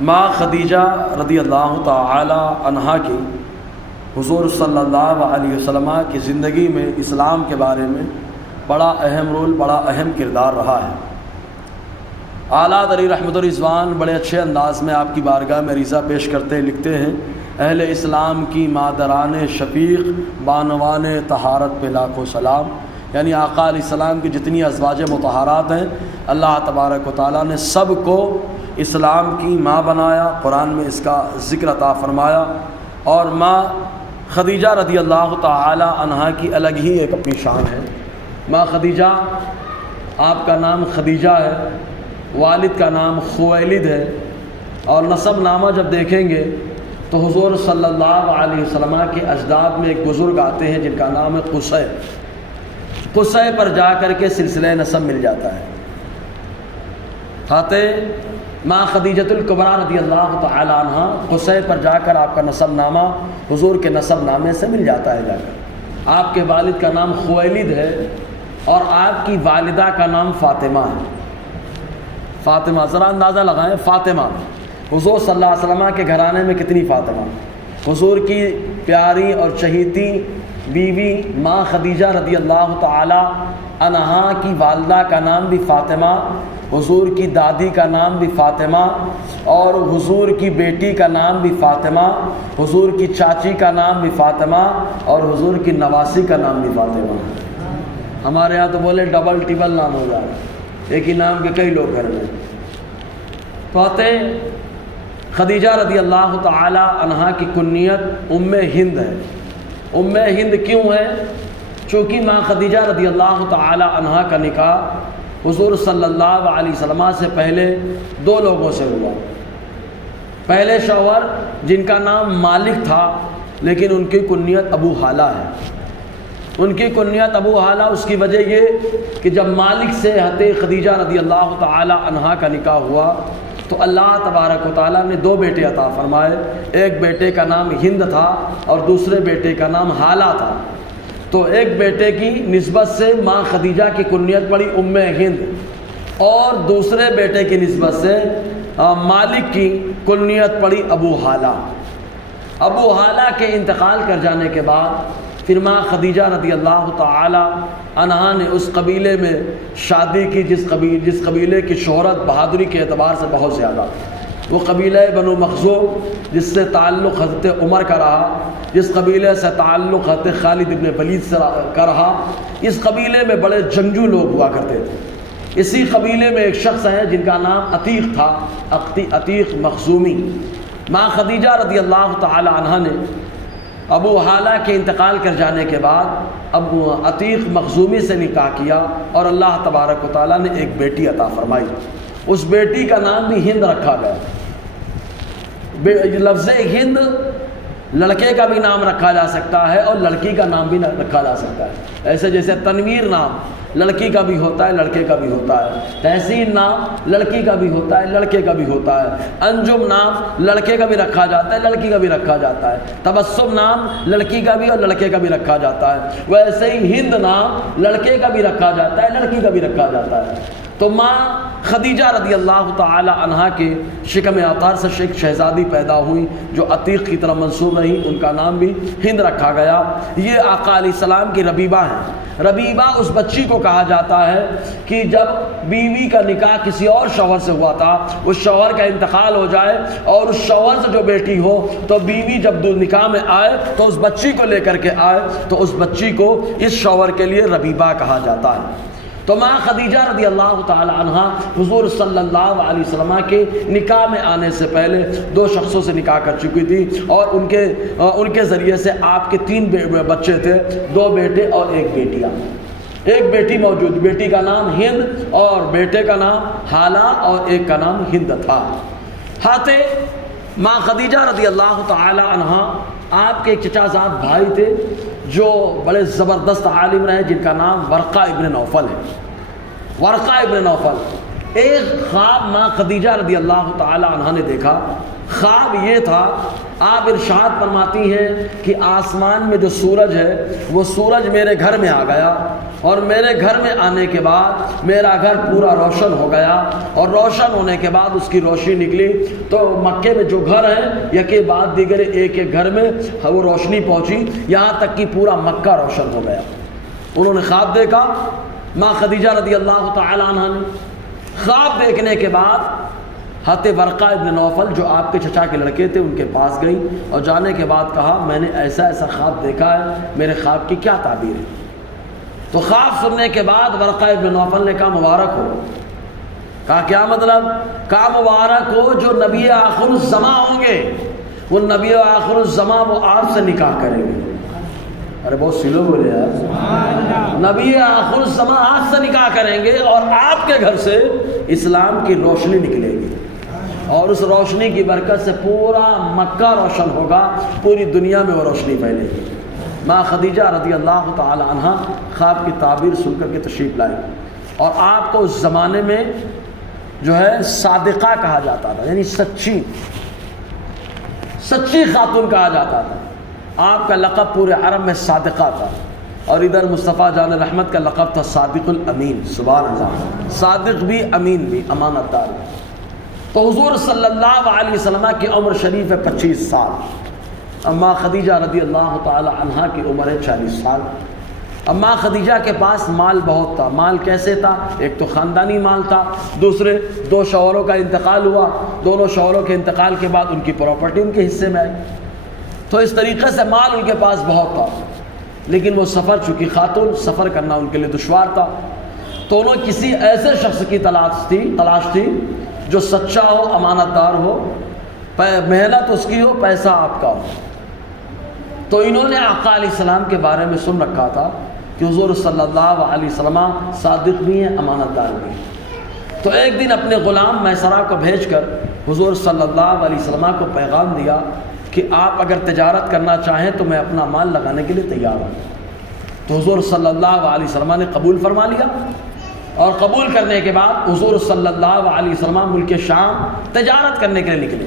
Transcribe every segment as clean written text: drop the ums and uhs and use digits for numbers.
ماں خدیجہ رضی اللہ تعالی عنہا کی حضور صلی اللہ علیہ وسلم کی زندگی میں اسلام کے بارے میں بڑا اہم رول، بڑا اہم کردار رہا ہے۔ اعلیٰ علی رحمت الرضوان بڑے اچھے انداز میں آپ کی بارگاہ میں عریضہ پیش کرتے لکھتے ہیں، اہل اسلام کی مادران شفیق بانوان طہارت پہ لاکھوں سلام، یعنی آقا علیہ السلام کی جتنی ازواج مطہرات ہیں اللہ تبارک و تعالیٰ نے سب کو اسلام کی ماں بنایا، قرآن میں اس کا ذکر عطا فرمایا۔ اور ماں خدیجہ رضی اللہ تعالی عنہا کی الگ ہی ایک اپنی شان ہے۔ ماں خدیجہ، آپ کا نام خدیجہ ہے، والد کا نام خویلد ہے، اور نسب نامہ جب دیکھیں گے تو حضور صلی اللہ علیہ وسلم کے اجداد میں ایک بزرگ آتے ہیں جن کا نام ہے قصی۔ قصی پر جا کر کے سلسلہ نسب مل جاتا ہے۔ ماں خدیجۃ الکبریٰ رضی اللہ تعالی عنہ، قصی پر جا کر آپ کا نسب نامہ حضور کے نسب نامے سے مل جاتا ہے۔ جا کر آپ کے والد کا نام خویلد ہے اور آپ کی والدہ کا نام فاطمہ ہے۔ فاطمہ، ذرا اندازہ لگائیں، فاطمہ، حضور صلی اللہ علیہ وسلم کے گھرانے میں کتنی فاطمہ؟ حضور کی پیاری اور چہیتی بیوی ماں خدیجہ رضی اللہ تعالی عنہا کی والدہ کا نام بھی فاطمہ، حضور کی دادی کا نام بھی فاطمہ، اور حضور کی بیٹی کا نام بھی فاطمہ، حضور کی چاچی کا نام بھی فاطمہ، اور حضور کی نواسی کا نام بھی فاطمہ۔ ہمارے ہاں تو بولے ڈبل ٹیبل نام ہو جائے، ایک ہی نام کے کئی لوگ گھر میں۔ خدیجہ رضی اللہ تعالی عنہا کی کنیت ام ہند ہے۔ ام ہند کیوں ہے؟ چونکہ ماں خدیجہ رضی اللہ تعالی عنہا کا نکاح حضور صلی اللہ علیہ وسلم سے پہلے دو لوگوں سے ہوا۔ پہلے شوہر جن کا نام مالک تھا، لیکن ان کی کنیت ابو حالہ ہے۔ ان کی کنیت ابو حالہ، اس کی وجہ یہ کہ جب مالک سے حضرت خدیجہ رضی اللہ تعالی عنہا کا نکاح ہوا تو اللہ تبارک و تعالیٰ نے دو بیٹے عطا فرمائے۔ ایک بیٹے کا نام ہند تھا اور دوسرے بیٹے کا نام حالہ تھا۔ تو ایک بیٹے کی نسبت سے ماں خدیجہ کی کنیت پڑی ام ہند، اور دوسرے بیٹے کی نسبت سے مالک کی کنیت پڑی ابو حالہ۔ ابو حالہ کے انتقال کر جانے کے بعد پھر ماں خدیجہ رضی اللہ تعالی عنہا نے اس قبیلے میں شادی کی جس قبیلے کی شہرت بہادری کے اعتبار سے بہت زیادہ، وہ قبیلہ بنو مخزوم، جس سے تعلق حضرت عمر کا رہا، جس قبیلے سے تعلق حضرت خالد ابن ولید سے کا رہا۔ اس قبیلے میں بڑے جنگجو لوگ ہوا کرتے تھے۔ اسی قبیلے میں ایک شخص ہے جن کا نام عتیق تھا، عتیق مخزومی۔ ماں خدیجہ رضی اللہ تعالی عنہا نے ابو حالہ کے انتقال کر جانے کے بعد ابو عتیق مخزومی سے نکاح کیا، اور اللہ تبارک و تعالیٰ نے ایک بیٹی عطا فرمائی۔ اس بیٹی کا نام بھی ہند رکھا گیا۔ لفظ ہند لڑکے کا بھی نام رکھا جا سکتا ہے اور لڑکی کا نام بھی رکھا جا سکتا ہے۔ ایسے جیسے تنویر نام لڑکی کا بھی ہوتا ہے، لڑکے کا بھی ہوتا ہے۔ تحسین نام لڑکی کا بھی ہوتا ہے، لڑکے کا بھی ہوتا ہے۔ انجم نام لڑکے کا بھی رکھا جاتا ہے، لڑکی کا بھی رکھا جاتا ہے۔ تبسم نام لڑکی کا بھی اور لڑکے کا بھی رکھا جاتا ہے۔ ویسے ہی ہند نام لڑکے کا بھی رکھا جاتا ہے، لڑکی کا بھی رکھا جاتا ہے۔ تو ماں خدیجہ رضی اللہ تعالی عنہا کے شکم اطہر سے ایک شہزادی پیدا ہوئی جو عتیق کی طرف منسوب رہی، ان کا نام بھی ہند رکھا گیا۔ یہ آقا علیہ السلام کی ربیبہ ہیں۔ ربیبہ اس بچی کو کہا جاتا ہے کہ جب بیوی کا نکاح کسی اور شوہر سے ہوا تھا، اس شوہر کا انتقال ہو جائے اور اس شوہر سے جو بیٹی ہو، تو بیوی جب نکاح میں آئے تو اس بچی کو لے کر کے آئے، تو اس بچی کو اس شوہر کے لیے ربیبہ کہا جاتا ہے۔ تو ماں خدیجہ رضی اللہ تعالی عنہا حضور صلی اللہ علیہ وسلم کے نکاح میں آنے سے پہلے دو شخصوں سے نکاح کر چکی تھی، اور ان کے ذریعے سے آپ کے 3 بچے تھے، 2 بیٹے اور 1 بیٹیاں۔ ایک بیٹی موجود، بیٹی کا نام ہند اور بیٹے کا نام حالہ اور ایک کا نام ہند تھا۔ ماں خدیجہ رضی اللہ تعالی عنہا آپ کے چچا زاد بھائی تھے جو بڑے زبردست عالم رہے، جن کا نام ورقہ ابن نوفل ہے۔ ورقہ ابن نوفل ایک خواب ماں خدیجہ رضی اللہ تعالی عنہا نے دیکھا۔ خواب یہ تھا، آپ ارشاد فرماتی ہیں کہ آسمان میں جو سورج ہے وہ سورج میرے گھر میں آ گیا، اور میرے گھر میں آنے کے بعد میرا گھر پورا روشن ہو گیا، اور روشن ہونے کے بعد اس کی روشنی نکلی تو مکے میں جو گھر ہیں یکے بعد دیگر ایک ایک گھر میں وہ روشنی پہنچی، یہاں تک کہ پورا مکہ روشن ہو گیا۔ انہوں نے خواب دیکھا، ماں خدیجہ رضی اللہ تعالی عنہا نے۔ خواب دیکھنے کے بعد حضرت ورقہ ابن نوفل جو آپ کے چچا کے لڑکے تھے ان کے پاس گئی، اور جانے کے بعد کہا میں نے ایسا ایسا خواب دیکھا ہے، میرے خواب کی کیا تعبیر ہے؟ تو خواب سننے کے بعد ورقہ ابن نوفل نے کہا مبارک ہو۔ کہا کیا مطلب؟ کہا مبارک ہو جو نبی آخر الزماں ہوں گے، وہ نبی آخر الزماں وہ آپ سے نکاح کریں گے۔ ارے بہت سلو بولے یار، نبی آخر الزماں آپ سے نکاح کریں گے اور آپ کے گھر سے اسلام کی روشنی نکلے گی، اور اس روشنی کی برکت سے پورا مکہ روشن ہوگا، پوری دنیا میں وہ روشنی پھیلے گی۔ ماں خدیجہ رضی اللہ تعالی عنہا خواب کی تعبیر سن کر کے تشریف لائی، اور آپ کو اس زمانے میں جو ہے صادقہ کہا جاتا تھا، یعنی سچی خاتون کہا جاتا تھا۔ آپ کا لقب پورے عرب میں صادقہ تھا، اور ادھر مصطفیٰ جان رحمت کا لقب تھا صادق الامین۔ سبحان اللہ، صادق بھی امین بھی، امانت دار بھی۔ تو حضور صلی اللہ علیہ وسلم کی عمر شریف ہے 25 سال، اماں خدیجہ رضی اللہ تعالی عنہا کی عمر ہے 40 سال۔ اماں خدیجہ کے پاس مال بہت تھا۔ مال کیسے تھا؟ ایک تو خاندانی مال تھا، دوسرے 2 شوہروں کا انتقال ہوا، دونوں شوہروں کے انتقال کے بعد ان کی پراپرٹی ان کے حصے میں آئی، تو اس طریقے سے مال ان کے پاس بہت تھا۔ لیکن وہ سفر، چونکہ خاتون سفر کرنا ان کے لیے دشوار تھا، تو انہوں کسی ایسے شخص کی تلاش تھی جو سچا ہو، امانت دار ہو، محنت اس کی ہو، پیسہ آپ کا ہو۔ تو انہوں نے آقا علیہ السلام کے بارے میں سن رکھا تھا کہ حضور صلی اللہ علیہ وسلم صادق بھی ہیں، امانت دار بھی ہیں۔ تو ایک دن اپنے غلام میسرہ کو بھیج کر حضور صلی اللہ علیہ وسلم کو پیغام دیا کہ آپ اگر تجارت کرنا چاہیں تو میں اپنا مال لگانے کے لیے تیار ہوں۔ تو حضور صلی اللہ علیہ وسلم نے قبول فرما لیا، اور قبول کرنے کے بعد حضور صلی اللہ علیہ وسلم ملک شام تجارت کرنے کے لیے نکلے۔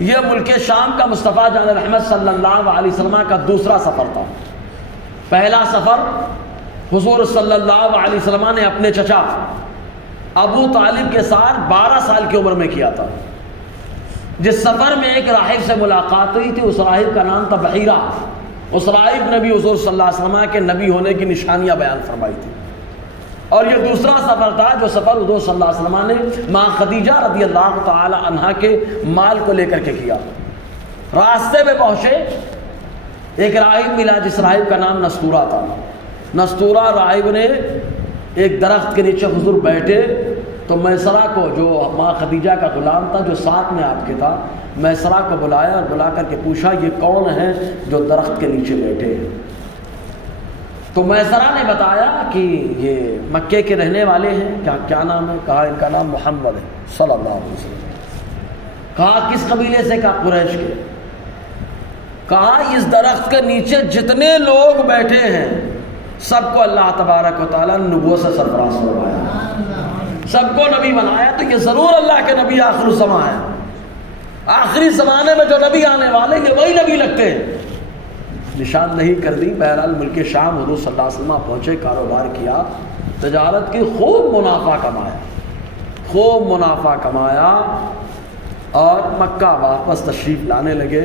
یہ ملک شام کا مصطفیٰ جان رحمت صلی اللہ علیہ وسلم کا دوسرا سفر تھا۔ پہلا سفر حضور صلی اللہ علیہ وسلم نے اپنے چچا ابو طالب کے ساتھ 12 سال کی عمر میں کیا تھا، جس سفر میں ایک راہب سے ملاقات ہوئی تھی۔ اس راہب کا نام تھا بحیرہ۔ اس راہب نے بھی حضور صلی اللہ علیہ وسلم کے نبی ہونے کی نشانیاں بیان فرمائی تھی۔ اور یہ دوسرا سفر تھا جو سفر حضور صلی اللہ علیہ وسلم نے ماں خدیجہ رضی اللہ تعالی عنہا کے مال کو لے کر کے کیا۔ راستے میں پہنچے، ایک راہب ملا جس راہب کا نام نستورہ تھا۔ نستورہ راہب نے ایک درخت کے نیچے حضور بیٹھے تو میسرہ کو، جو ماں خدیجہ کا غلام تھا جو ساتھ میں آپ کے تھا، میسرہ کو بلایا اور بلا کر کے پوچھا یہ کون ہے جو درخت کے نیچے بیٹھے ہیں؟ تو میسرہ نے بتایا کہ یہ مکے کے رہنے والے ہیں۔ کیا نام ہے؟ کہا ان کا نام محمد ہے صلی اللہ علیہ وسلم۔ کہا کس قبیلے سے؟ کہا قریش کے۔ کہا اس درخت کے نیچے جتنے لوگ بیٹھے ہیں سب کو اللہ تبارک و تعالیٰ نے نبوت سے سرفراز فرمایا، سب کو نبی بنایا۔ تو یہ ضرور اللہ کے نبی آخر الزماں ہے، آخری زمانے میں جو نبی آنے والے یہ وہی نبی لگتے ہیں۔ نشاندہی کر دی۔ بہرحال ملک شام حضور صلی اللہ علیہ وسلم پہنچے، کاروبار کیا، تجارت کی، خوب منافع کمایا اور مکہ واپس تشریف لانے لگے۔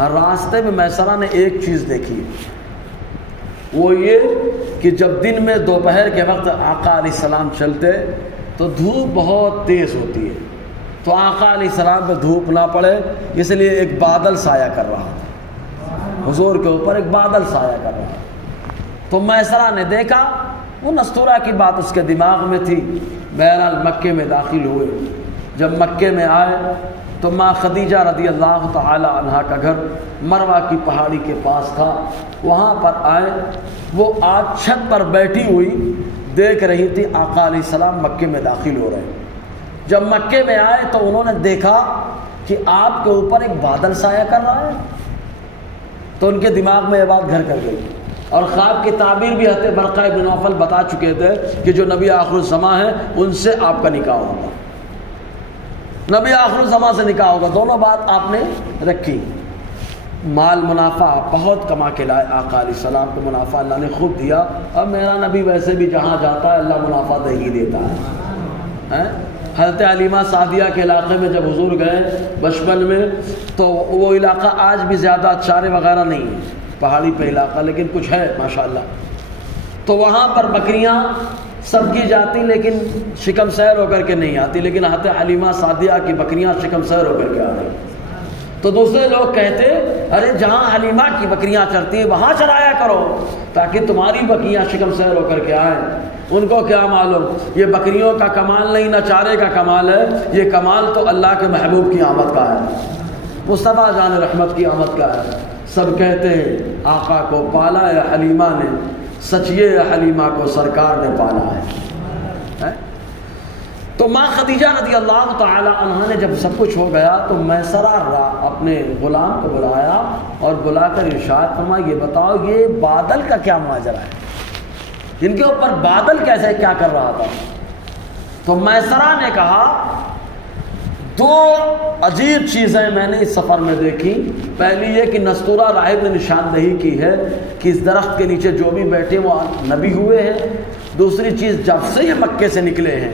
راستے میں میسرہ نے ایک چیز دیکھی، وہ یہ کہ جب دن میں دوپہر کے وقت آقا علیہ السلام چلتے تو دھوپ بہت تیز ہوتی ہے، تو آقا علیہ السلام پہ دھوپ نہ پڑے اس لیے ایک بادل سایہ کر رہا تھا، حضور کے اوپر ایک بادل سایہ کر رہا تھا۔ تو میسرہ نے دیکھا، وہ نستورہ کی بات اس کے دماغ میں تھی۔ بہرحال مکے میں داخل ہوئے۔ جب مکے میں آئے تو ماں خدیجہ رضی اللہ تعالی عنہا کا گھر مروہ کی پہاڑی کے پاس تھا، وہاں پر آئے۔ وہ آج چھت پر بیٹھی ہوئی دیکھ رہی تھی آقا علیہ السلام مکے میں داخل ہو رہے ہیں۔ جب مکے میں آئے تو انہوں نے دیکھا کہ آپ کے اوپر ایک بادل سایہ کر رہا ہے، تو ان کے دماغ میں یہ بات گھر کر گئی۔ اور خواب کی تعبیر بھی حضرت برقہ بن نوفل بتا چکے تھے کہ جو نبی آخر الزماں ہیں ان سے آپ کا نکاح ہوگا، نبی آخر الزماں سے نکاح ہوگا۔ دونوں بات آپ نے رکھی۔ مال منافع بہت کما کے لائے آقا علیہ السلام کو، منافع اللہ نے خوب دیا، اب میرا نبی ویسے بھی جہاں جاتا ہے اللہ منافع دے ہی دیتا ہے۔ حضرت حلیمہ سعدیہ کے علاقے میں جب حضور گئے بچپن میں، تو وہ علاقہ آج بھی زیادہ چارے وغیرہ نہیں ہے، پہاڑی پہ علاقہ لیکن کچھ ہے ماشاءاللہ، تو وہاں پر بکریاں سب کی جاتی لیکن شکم سیر ہو کر کے نہیں آتی، لیکن حضرت حلیمہ سعدیہ کی بکریاں شکم سیر ہو کر کے آ رہی۔ تو دوسرے لوگ کہتے ارے جہاں حلیمہ کی بکریاں چرتی ہیں وہاں چرایا کرو تاکہ تمہاری بکریاں شکم سیر ہو کر کے آئیں۔ ان کو کیا معلوم یہ بکریوں کا کمال نہیں، نہ چارے کا کمال ہے، یہ کمال تو اللہ کے محبوب کی آمد کا ہے، مصطفیٰ جان رحمت کی آمد کا ہے۔ سب کہتے ہیں آقا کو پالا ہے حلیمہ نے، سچ یہ حلیمہ کو سرکار نے پالا ہے۔ تو ماں خدیجہ رضی اللہ تعالی عنہ نے جب سب کچھ ہو گیا تو میسرہ اپنے غلام کو بلایا اور بلا کر ارشاد فرمایا یہ بتاؤ یہ بادل کا کیا ماجرا ہے، جن کے اوپر بادل کیسے کیا کر رہا تھا؟ تو میسرہ نے کہا دو عجیب چیزیں میں نے اس سفر میں دیکھی، پہلی یہ کہ نستورہ راہب نے نشاندہی کی ہے کہ اس درخت کے نیچے جو بھی بیٹھے وہ نبی ہوئے ہیں، دوسری چیز جب سے یہ مکے سے نکلے ہیں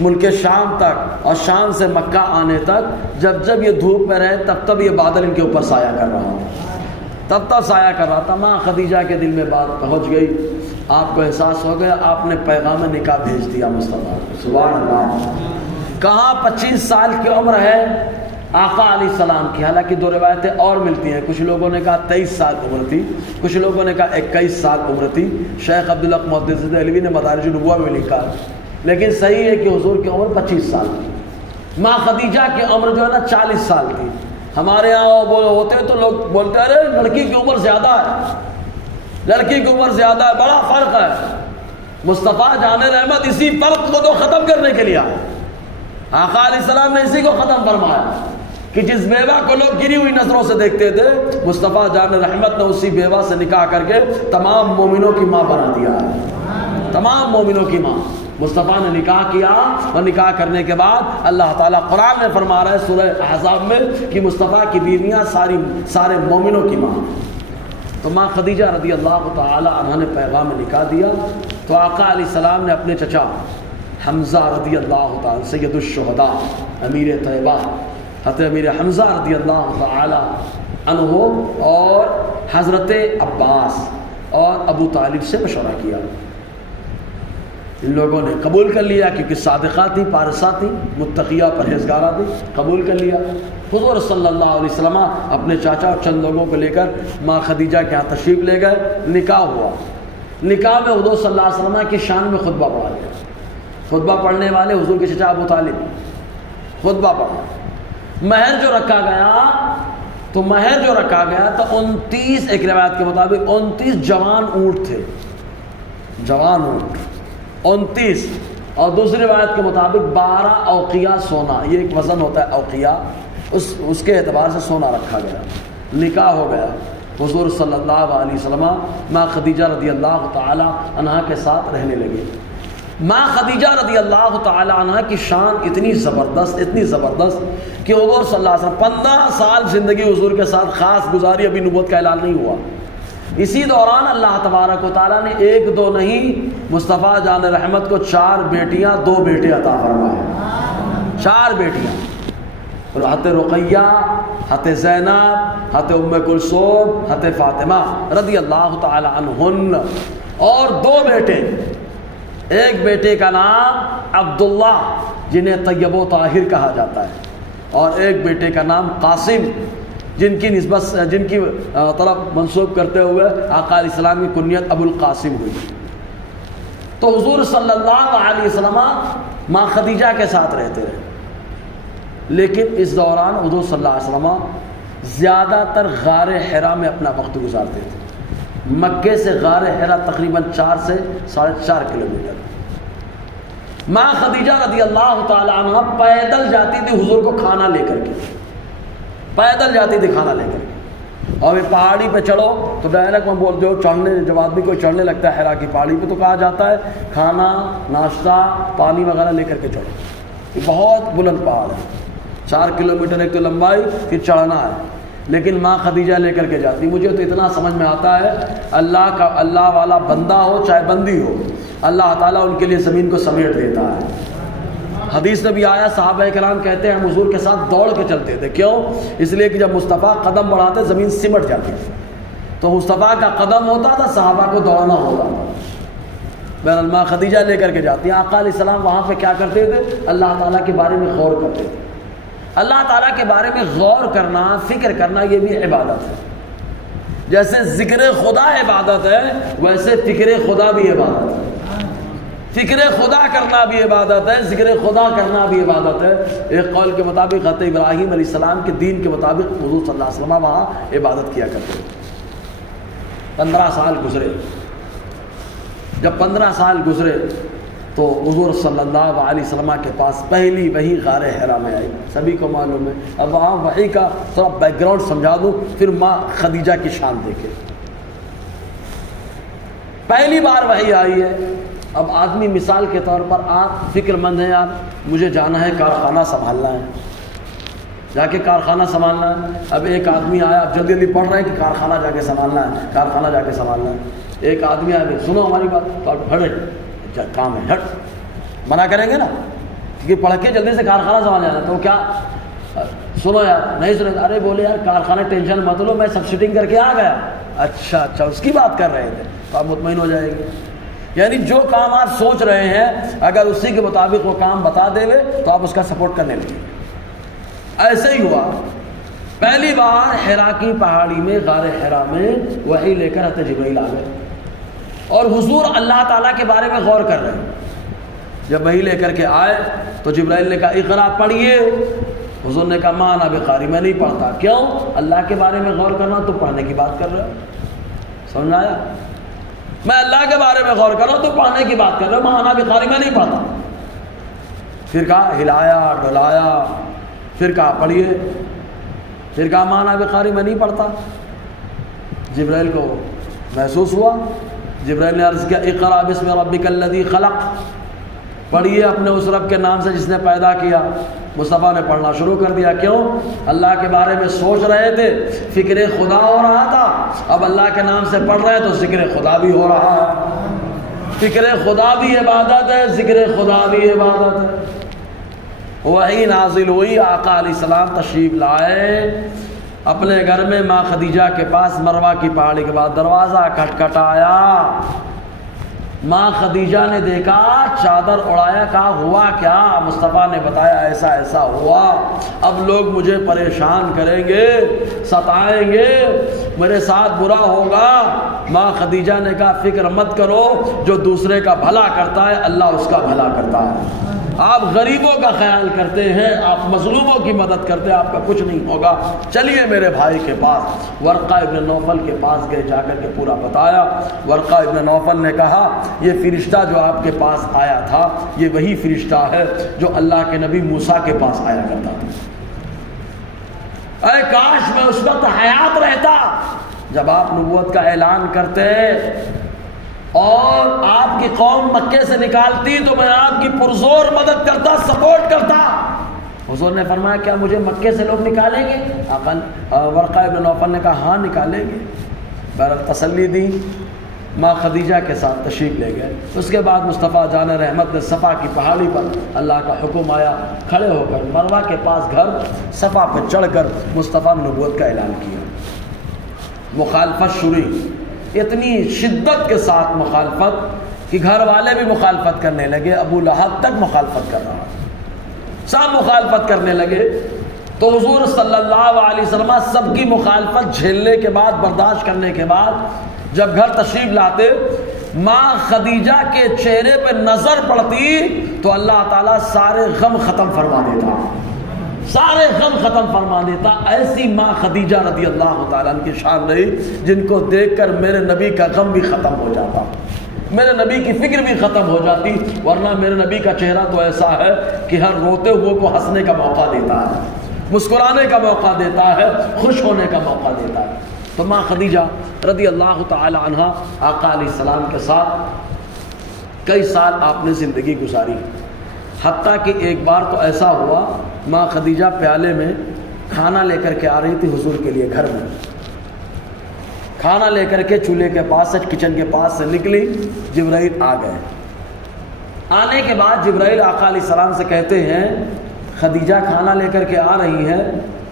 ملک شام تک اور شام سے مکہ آنے تک جب جب یہ دھوپ میں رہے تب تب یہ بادل ان کے اوپر سایہ کر رہا تھا، تب سایہ کر رہا تھا۔ ماں خدیجہ کے دل میں بات پہنچ گئی، آپ کو احساس ہو گیا، آپ نے پیغام نکاح بھیج دیا مصطفیٰ کو۔ سبحان اللہ۔ کہاں 25 سال کی عمر ہے آقا علیہ السلام کی، حالانکہ دو روایتیں اور ملتی ہیں، کچھ لوگوں نے کہا 23 سال عمر تھی، کچھ لوگوں نے کہا 21 سال عمر تھی۔ شیخ عبدالحق محدث دہلوی نے مدارج النبوہ میں لکھا ہے، لیکن صحیح ہے کہ حضور کی عمر 25 سال تھی، ماں خدیجہ کی عمر جو ہے نا 40 سال تھی۔ ہمارے یہاں ہوتے تو لوگ بولتے ہیں ارے لڑکی کی عمر زیادہ ہے، لڑکی کی عمر زیادہ ہے، بڑا فرق ہے۔ مصطفیٰ جان رحمت اسی فرق کو تو ختم کرنے کے لیے آئے، آقا علیہ السلام نے اسی کو ختم فرمایا کہ جس بیوہ کو لوگ گری ہوئی نظروں سے دیکھتے تھے مصطفیٰ جان رحمت نے اسی بیوہ سے نکاح کر کے تمام مومنوں کی ماں بنا دیا ہے، تمام مومنوں کی ماں۔ مصطفیٰ نے نکاح کیا اور نکاح کرنے کے بعد اللہ تعالیٰ قرآن میں فرما رہا ہے سورہ احزاب میں کہ مصطفیٰ کی بیویاں سارے مومنوں کی ماں۔ تو ماں خدیجہ رضی اللہ تعالی عنہ نے پیغام نکاح دیا تو آقا علیہ السلام نے اپنے چچا حمزہ رضی اللہ تعالی سید الشہداء امیر طیبہ حضرت امیر حمزہ رضی اللہ تعالی عنہ اور حضرت عباس اور ابو طالب سے مشورہ کیا۔ ان لوگوں نے قبول کر لیا کیونکہ صادقہ تھی، پارسہ تھی، متقیہ پرہیزگارہ تھی، قبول کر لیا۔ حضور صلی اللہ علیہ وسلم اپنے چاچا اور چند لوگوں کو لے کر ماں خدیجہ کے ہاں تشریف لے گئے، نکاح ہوا۔ نکاح میں حضور صلی اللہ علیہ وسلم کی شان میں خطبہ پڑھا گیا، خطبہ پڑھنے والے حضور کے چچا ابو طالب، خطبہ پڑھا۔ مہر جو رکھا گیا تو 29 ایک روایت کے مطابق 29 جوان اونٹ تھے، جوان اونٹ 29، اور دوسری روایت کے مطابق 12 اوقیہ سونا، یہ ایک وزن ہوتا ہے اوقیہ، اس کے اعتبار سے سونا رکھا گیا۔ نکاح ہو گیا، حضور صلی اللہ علیہ وسلم ماں خدیجہ رضی اللہ تعالی عنہا کے ساتھ رہنے لگے۔ ماں خدیجہ رضی اللہ تعالی عنہا کی شان اتنی زبردست کہ حضور صلی اللہ علیہ وسلم 15 سال زندگی حضور کے ساتھ خاص گزاری، ابھی نبوت کا اعلان نہیں ہوا۔ اسی دوران اللہ تبارک و تعالیٰ نے 1 2 نہیں مصطفیٰ جان رحمت کو 4 بیٹیاں 2 بیٹے عطا فرمائے، 4 بیٹیاں، حضرت رقیہ، حضرت زینب، حضرت ام کلثوم، حضرت فاطمہ رضی اللہ تعالی عنہن، اور 2 بیٹے، ایک بیٹے کا نام عبداللہ جنہیں طیب و طاہر کہا جاتا ہے، اور ایک بیٹے کا نام قاسم جن کی طرف منسوب کرتے ہوئے آقا علیہ السلام کی کنیت ابو القاسم ہوئی۔ تو حضور صلی اللہ علیہ وسلم ماں خدیجہ کے ساتھ رہتے رہے، لیکن اس دوران حضور صلی اللہ علیہ وسلم زیادہ تر غار حرا میں اپنا وقت گزارتے تھے۔ مکے سے غار حرا تقریباً 4 سے 4.5 کلومیٹر۔ ماں خدیجہ رضی اللہ تعالی عنہ پیدل جاتی تھی حضور کو کھانا لے کر کے، پیدل جاتی تھی کھانا لے کر کے، اور پہاڑی پہ چڑھو تو ڈائریکٹ میں بولتے ہو چڑھنے، جب آدمی کوئی چڑھنے لگتا ہے حرا کی پہاڑی پہ تو کہا جاتا ہے کھانا ناشتہ پانی وغیرہ لے کر کے چڑھو. یہ بہت بلند پہاڑ ہے، 4 کلومیٹر ایک تو لمبائی، پھر چڑھنا ہے. لیکن ماں خدیجہ لے کر کے جاتی. مجھے تو اتنا سمجھ میں آتا ہے اللہ والا بندہ ہو چاہے بندی ہو، اللہ تعالیٰ ان کے لیے زمین کو سمیٹ دیتا ہے. حدیث میں بھی آیا صحابہ کرام کہتے ہیں ہم حضور کے ساتھ دوڑ کے چلتے تھے. کیوں؟ اس لیے کہ جب مصطفیٰ قدم بڑھاتے زمین سمٹ جاتی تھی. تو مصطفیٰ کا قدم ہوتا تھا، صحابہ کو دوڑنا ہوتا تھا. بہرحال ماں خدیجہ لے کر کے جاتی ہیں. آقا علیہ السلام وہاں پہ کیا کرتے تھے؟ اللہ تعالیٰ کے بارے میں غور کرتے تھے. اللہ تعالیٰ کے بارے میں غور کرنا، فکر کرنا، یہ بھی عبادت ہے. جیسے ذکر خدا عبادت ہے ویسے فکر خدا بھی عبادت ہے. فکر خدا کرنا بھی عبادت ہے، ذکر خدا کرنا بھی عبادت ہے. ایک قول کے مطابق حضرت ابراہیم علیہ السلام کے دین کے مطابق حضور صلی اللہ علیہ وسلم وہاں عبادت کیا کرتے تھے. 15 سال گزرے. جب 15 سال گزرے تو حضور صلی اللہ علیہ وسلم کے پاس پہلی وحی غار حرا میں آئی. سبھی کو معلوم ہے. اب وہاں وحی کا تھوڑا بیک گراؤنڈ سمجھا دوں پھر ماں خدیجہ کی شان دیکھے. پہلی بار وحی آئی ہے. اب آدمی مثال کے طور پر آپ فکر مند ہیں، یار مجھے جانا ہے کارخانہ سنبھالنا ہے، جا کے کارخانہ سنبھالنا ہے. اب ایک آدمی آیا، اب جلدی جلدی پڑھ رہے ہیں کہ کارخانہ جا کے سنبھالنا ہے، کارخانہ جا کے سنبھالنا ہے. ایک آدمی آیا، سنو ہماری بات، تو آپ ہٹ کام ہے، ہٹ منع کریں گے نا، کیونکہ پڑھ کے جلدی سے کارخانہ سنبھال جانا. تو کیا سنو یار، نہیں سنیں. ارے بولے یار کارخانہ ٹینشن مت لو، میں سب شوٹنگ کر کے آ گیا. اچھا اس کی بات کر رہے تھے تو آپ مطمئن ہو جائیں گے. یعنی جو کام آپ سوچ رہے ہیں اگر اسی کے مطابق وہ کام بتا دے تو آپ اس کا سپورٹ کرنے لگیں. ایسے ہی ہوا. پہلی بار حرا کی پہاڑی میں غار حرا میں وحی لے کر حضرت جبرائیل آ گئے اور حضور اللہ تعالیٰ کے بارے میں غور کر رہے ہیں. جب وحی لے کر کے آئے تو جبرائیل نے کہا اقرا پڑھیے. حضور نے کہا ماں انا بقاری، میں نہیں پڑھتا. کیوں؟ اللہ کے بارے میں غور کرنا تو پڑھنے کی بات کر رہے ہو. سمجھ آیا؟ میں اللہ کے بارے میں غور کر رہا ہوں تو پڑھنے کی بات کر رہا ہوں. ماں انا بقاری، میں نہیں پڑھتا. پھر کہا ہلایا ڈلایا، پھر کہا پڑھیے، پھر کہا ماں انا بقاری، میں نہیں پڑھتا. جبرائیل کو محسوس ہوا. جبرائیل نے عرض کیا اقرا بسم ربک الذی خلق، پڑھیے اپنے اس رب کے نام سے جس نے پیدا کیا. مصطفیٰ نے پڑھنا شروع کر دیا. کیوں؟ اللہ کے بارے میں سوچ رہے تھے، فکر خدا ہو رہا تھا. اب اللہ کے نام سے پڑھ رہے ہیں تو ذکر خدا بھی ہو رہا ہے. فکر خدا بھی عبادت ہے، ذکر خدا بھی عبادت ہے. وحی نازل ہوئی. آقا علیہ السلام تشریف لائے اپنے گھر میں. ماں خدیجہ کے پاس مروہ کی پہاڑی کے بعد دروازہ کھٹکھٹایا. ماں خدیجہ نے دیکھا، چادر اڑایا. کہا ہوا کیا؟ مصطفیٰ نے بتایا ایسا ایسا ہوا. اب لوگ مجھے پریشان کریں گے، ستائیں گے، میرے ساتھ برا ہوگا. ماں خدیجہ نے کہا فکر مت کرو، جو دوسرے کا بھلا کرتا ہے اللہ اس کا بھلا کرتا ہے. آپ غریبوں کا خیال کرتے ہیں، آپ مظلوموں کی مدد کرتے ہیں، آپ کا کچھ نہیں ہوگا. چلیے میرے بھائی کے پاس. ورقہ ابن نوفل کے پاس گئے، جا کر کے پورا بتایا. ورقہ ابن نوفل نے کہا یہ فرشتہ جو آپ کے پاس آیا تھا یہ وہی فرشتہ ہے جو اللہ کے نبی موسیٰ کے پاس آیا کرتا تھا. اے کاش میں اس وقت حیات رہتا جب آپ نبوت کا اعلان کرتے اور آپ کی قوم مکے سے نکالتی تو میں آپ کی پرزور مدد کرتا، سپورٹ کرتا. حضور نے فرمایا کیا مجھے مکے سے لوگ نکالیں گے؟ ورقہ ابن نوفل نے کہا ہاں نکالیں گے. بہرحال تسلی دی. ماں خدیجہ کے ساتھ تشریف لے گئے. اس کے بعد مصطفیٰ جان رحمت نے صفا کی پہاڑی پر اللہ کا حکم آیا، کھڑے ہو کر مروہ کے پاس گھر صفا پہ چڑھ کر مصطفیٰ نے نبوت کا اعلان کیا. مخالفت شروع، اتنی شدت کے ساتھ مخالفت کہ گھر والے بھی مخالفت کرنے لگے. ابو لہب تک مخالفت کر رہا، سب مخالفت کرنے لگے. تو حضور صلی اللہ علیہ وسلم سب کی مخالفت جھیلنے کے بعد، برداشت کرنے کے بعد جب گھر تشریف لاتے، ماں خدیجہ کے چہرے پہ نظر پڑتی تو اللہ تعالیٰ سارے غم ختم فرما دیتا، سارے غم ختم فرما دیتا. ایسی ماں خدیجہ رضی اللہ تعالیٰ عنہ کی شان رہی جن کو دیکھ کر میرے نبی کا غم بھی ختم ہو جاتا، میرے نبی کی فکر بھی ختم ہو جاتی. ورنہ میرے نبی کا چہرہ تو ایسا ہے کہ ہر روتے ہوئے کو ہنسنے کا موقع دیتا ہے، مسکرانے کا موقع دیتا ہے، خوش ہونے کا موقع دیتا ہے. تو ماں خدیجہ رضی اللہ تعالی عنہ آقا علیہ السلام کے ساتھ کئی سال آپ نے زندگی گزاری، حتیٰ کہ ایک بار تو ایسا ہوا ماں خدیجہ پیالے میں کھانا لے کر کے آ رہی تھی حضور کے لیے، گھر میں کھانا لے کر کے چولہے کے پاس سے، کچن کے پاس سے نکلی، جبرائیل آ گئے۔ آنے کے بعد جبرائیل آقا علیہ السلام سے کہتے ہیں خدیجہ کھانا لے کر کے آ رہی ہیں،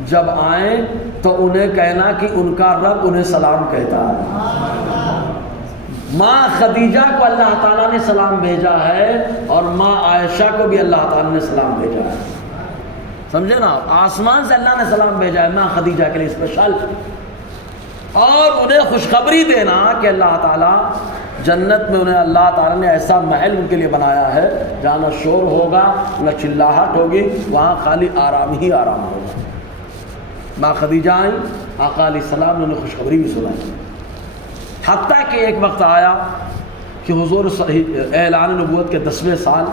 جب آئیں تو انہیں کہنا کہ ان کا رب انہیں سلام کہتا ہے۔ ماں خدیجہ کو اللہ تعالیٰ نے سلام بھیجا ہے اور ماں عائشہ کو بھی اللہ تعالیٰ نے سلام بھیجا ہے، سمجھے نا، آسمان سے اللہ نے سلام بھیجا ہے ماں خدیجہ کے لیے اسپیشل، اور انہیں خوشخبری دینا کہ اللہ تعالیٰ جنت میں انہیں اللہ تعالیٰ نے ایسا محل ان کے لیے بنایا ہے جہاں نہ شور ہوگا نہ چلاہٹ ہوگی، وہاں خالی آرام ہی آرام ہوگا۔ ماں خدیجہ آئیں، آقا علیہ السلام نے انہیں خوشخبری بھی سنائی، حتیٰ کہ ایک وقت آیا کہ حضور اعلان نبوت کے 10ویں سال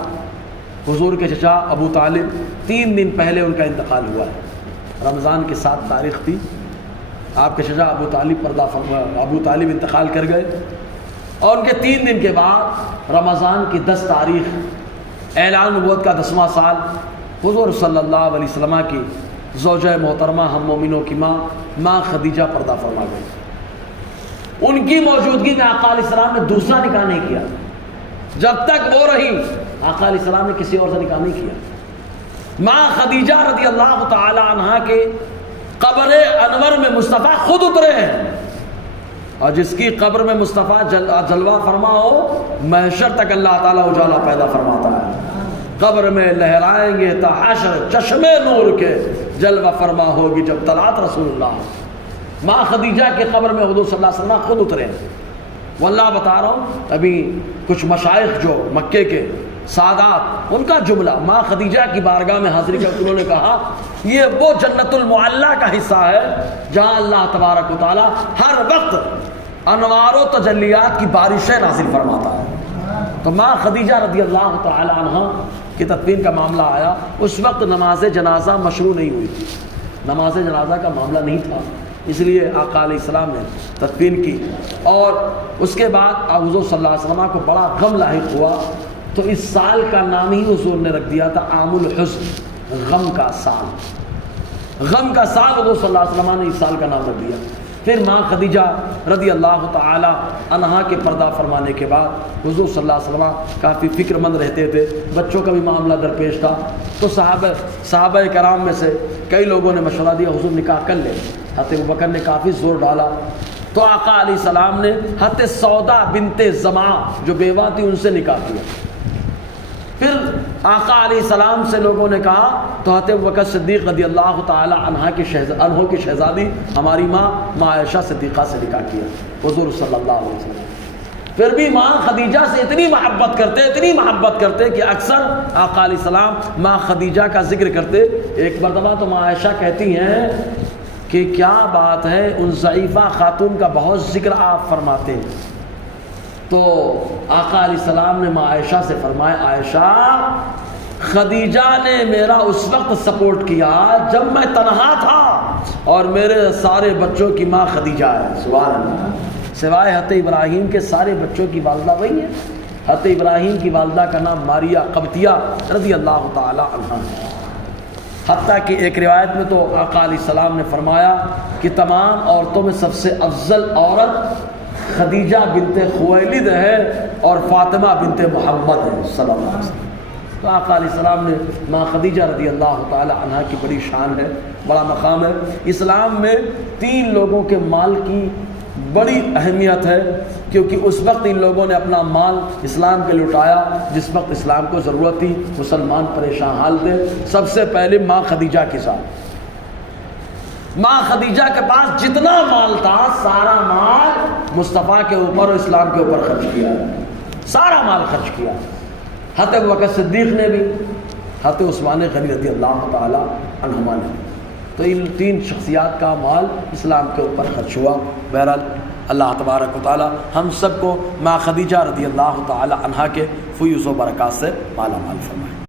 حضور کے چچا ابو طالب 3 دن پہلے ان کا انتقال ہوا ہے، رمضان کی 7 تاریخ تھی، آپ کے چچا ابو طالب انتقال کر گئے، اور ان کے 3 دن کے بعد رمضان کی 10 تاریخ اعلان نبوت کا 10واں سال حضور صلی اللہ علیہ وسلم کی زوجہ محترمہ ہم مومنوں کی ماں خدیجہ پردہ فرما گئی۔ ان کی موجودگی میں آقا علیہ السلام نے دوسرا نکاح نہیں کیا، جب تک وہ رہی آقا علیہ السلام نے کسی اور سے نکاح نہیں کیا۔ ماں خدیجہ رضی اللہ تعالی عنہا کے قبر انور میں مصطفیٰ خود اترے ہیں، اور جس کی قبر میں مصطفیٰ جلوہ فرما ہو محشر تک اللہ تعالیٰ اجالا پیدا فرماتا ہے۔ قبر میں لہرائیں گے تا حشر چشمے نور کے، جلوہ فرما ہوگی جب طلعت رسول اللہ۔ ماں خدیجہ کے قبر میں حضور صلی اللہ علیہ وسلم خود اترے ہیں۔ واللہ بتا رہا ہوں، ابھی کچھ مشائخ جو مکے کے سادات، ان کا جملہ ماں خدیجہ کی بارگاہ میں حاضری کر انہوں نے کہا یہ وہ جنت المعلیٰ کا حصہ ہے جہاں اللہ تبارک و تعالی ہر وقت انوار و تجلیات کی بارشیں نازل فرماتا ہے۔ تو ماں خدیجہ رضی اللہ تعالی عنہ کی تدفین کا معاملہ آیا، اس وقت نماز جنازہ مشروع نہیں ہوئی تھی، نماز جنازہ کا معاملہ نہیں تھا، اس لیے آقا علیہ السلام نے تدفین کی، اور اس کے بعد حضور صلی اللہ علیہ وسلم کو بڑا غم لاحق ہوا، تو اس سال کا نام ہی حضور نے رکھ دیا تھا عام الحزن، غم کا سال۔ غم کا سال حضور صلی اللہ علیہ وسلم نے اس سال کا نام رکھ دیا۔ پھر ماں خدیجہ رضی اللہ تعالی عنہا کے پردہ فرمانے کے بعد حضور صلی اللہ علیہ وسلم کافی فکر مند رہتے تھے، بچوں کا بھی معاملہ درپیش تھا، تو صحابہ کرام میں سے کئی لوگوں نے مشورہ دیا حضور نکاح کر لیں۔ حضرت ابوبکر نے کافی زور ڈالا، تو آقا علیہ السلام نے حضرت سودا بنت زمعہ جو بیوہ تھی ان سے نکاح کیا۔ پھر آقا علیہ السلام سے لوگوں نے کہا تو حضرت ابوبکر صدیق رضی اللہ تعالی عنہ کی شہزادی ہماری ماں عائشہ صدیقہ سے نکاح کیا حضور صلی اللہ علیہ وسلم۔ پھر بھی ماں خدیجہ سے اتنی محبت کرتے کہ اکثر آقا علیہ السلام ماں خدیجہ کا ذکر کرتے۔ ایک مرتبہ تو ماں عائشہ کہتی ہیں کہ کیا بات ہے، ان ضعیفہ خاتون کا بہت ذکر آپ فرماتے ہیں۔ تو آقا علیہ السلام نے ماں عائشہ سے فرمایا عائشہ خدیجہ نے میرا اس وقت سپورٹ کیا جب میں تنہا تھا، اور میرے سارے بچوں کی ماں خدیجہ ہے، سبحان اللہ، سوائے حضرت ابراہیم کے سارے بچوں کی والدہ وہی ہے۔ حضرت ابراہیم کی والدہ کا نام ماریا قبطیہ رضی اللہ تعالی عنہ ہے۔ حتیٰ کہ ایک روایت میں تو آقا علیہ السلام نے فرمایا کہ تمام عورتوں میں سب سے افضل عورت خدیجہ بنت خویلد ہے اور فاطمہ بنت محمد ہے صلی اللہ علیہ وسلم۔ تو آقا علیہ السلام نے ماں خدیجہ رضی اللہ تعالی عنہ کی بڑی شان ہے، بڑا مقام ہے۔ اسلام میں 3 لوگوں کے مال کی بڑی اہمیت ہے، کیونکہ اس وقت ان لوگوں نے اپنا مال اسلام کے لٹایا جس وقت اسلام کو ضرورت تھی، مسلمان پریشان حال تھے۔ سب سے پہلے ماں خدیجہ کے ساتھ، ماں خدیجہ کے پاس جتنا مال تھا سارا مال مصطفیٰ کے اوپر اور اسلام کے اوپر خرچ کیا، سارا مال خرچ کیا۔ حضرت ابوبکر صدیق نے بھی، حضرت عثمان غنی رضی اللہ تعالی عنہما نے، تو ان 3 شخصیات کا مال اسلام کے اوپر خرچ ہوا۔ بہرحال اللہ تبارک و تعالی ہم سب کو ماں خدیجہ رضی اللہ تعالی عنہا کے فیوز و برکات سے مالا مال فرمائے۔